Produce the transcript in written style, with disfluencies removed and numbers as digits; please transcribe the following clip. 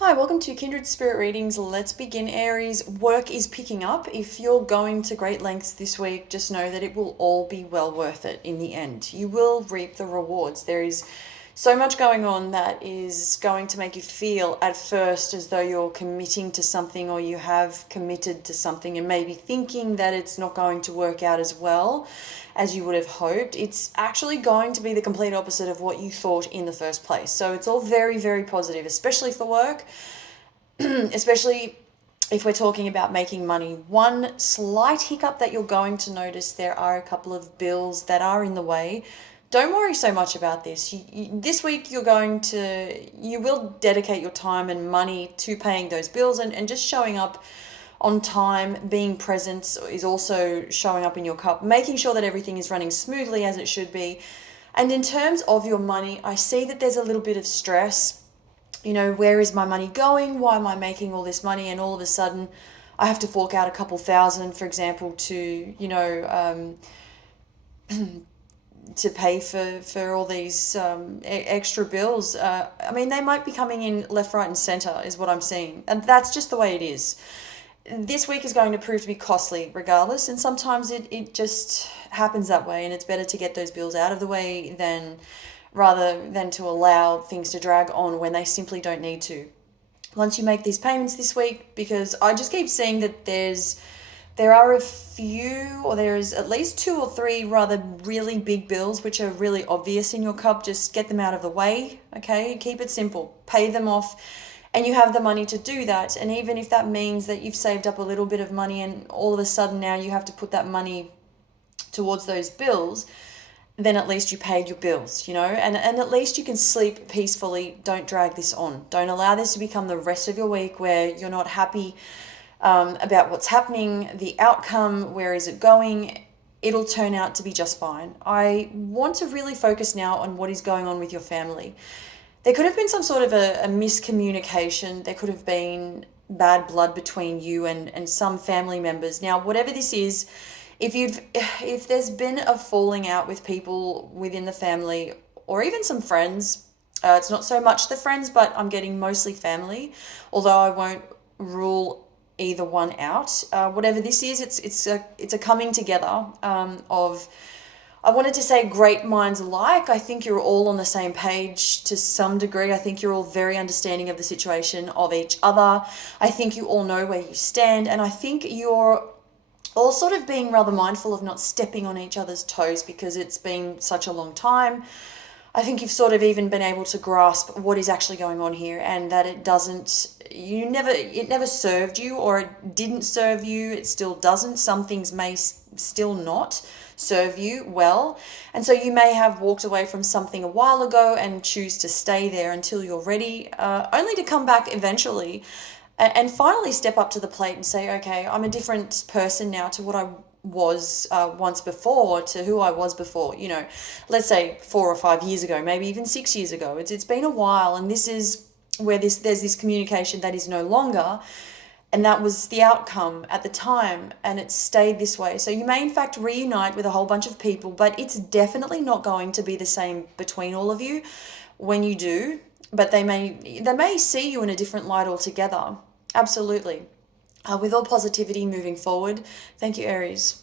Hi, welcome to Kindred Spirit Readings. Let's begin, Aries. Work is picking up. If you're going to great lengths this week, just know that it will all be well worth it in the end. You will reap the rewards. There is so much going on that is going to make you feel at first as though you're committing to something or you have committed to something and maybe thinking that it's not going to work out as well as you would have hoped. It's actually going to be the complete opposite of what you thought in the first place. So it's all very, very positive, especially for work, especially if we're talking about making money. One slight hiccup that you're going to notice, there are a couple of bills that are in the way. Don't worry so much about this. This week you will dedicate your time and money to paying those bills and just showing up on time. Being present is also showing up in your cup, making sure that everything is running smoothly as it should be. And in terms of your money, I see that there's a little bit of stress. Where is my money going? Why am I making all this money? And all of a sudden, I have to fork out a couple thousand, for example, to pay for all these extra bills. They might be coming in left, right, and center, is what I'm seeing. And that's just the way it is. This week is going to prove to be costly regardless, and sometimes it just happens that way, and it's better to get those bills out of the way rather than to allow things to drag on when they simply don't need to. Once you make these payments this week, because I just keep seeing that there are a few, or there is at least two or three rather really big bills which are really obvious in your cup. Just get them out of the way, okay? Keep it simple. Pay them off, and you have the money to do that. And even if that means that you've saved up a little bit of money and all of a sudden now you have to put that money towards those bills, then at least you paid your bills, and at least you can sleep peacefully. Don't drag this on. Don't allow this to become the rest of your week where you're not happy about what's happening, the outcome, where is it going. It'll turn out to be just fine. I want to really focus now on what is going on with your family. There could have been some sort of a miscommunication. There could have been bad blood between you and some family members. Now, whatever this is, if there's been a falling out with people within the family or even some friends, it's not so much the friends, but I'm getting mostly family, although I won't rule either one out. Whatever this is, it's a coming together of, I wanted to say, great minds alike. I think you're all on the same page to some degree. I think you're all very understanding of the situation of each other. I think you all know where you stand, and I think you're all sort of being rather mindful of not stepping on each other's toes because it's been such a long time. I think you've sort of even been able to grasp what is actually going on here, and that it never served you, or it didn't serve you. It still doesn't. Some things may still not serve you well. And so you may have walked away from something a while ago and choose to stay there until you're ready, only to come back eventually and finally step up to the plate and say, okay, I'm a different person now to what I was once before, to who I was before, let's say 4 or 5 years ago, maybe even 6 years ago. It's been a while, and this is where there's this communication that is no longer, and that was the outcome at the time, and it stayed this way. So you may in fact reunite with a whole bunch of people, but it's definitely not going to be the same between all of you when you do. But they may see you in a different light altogether. Absolutely. With all positivity moving forward. Thank you, Aries.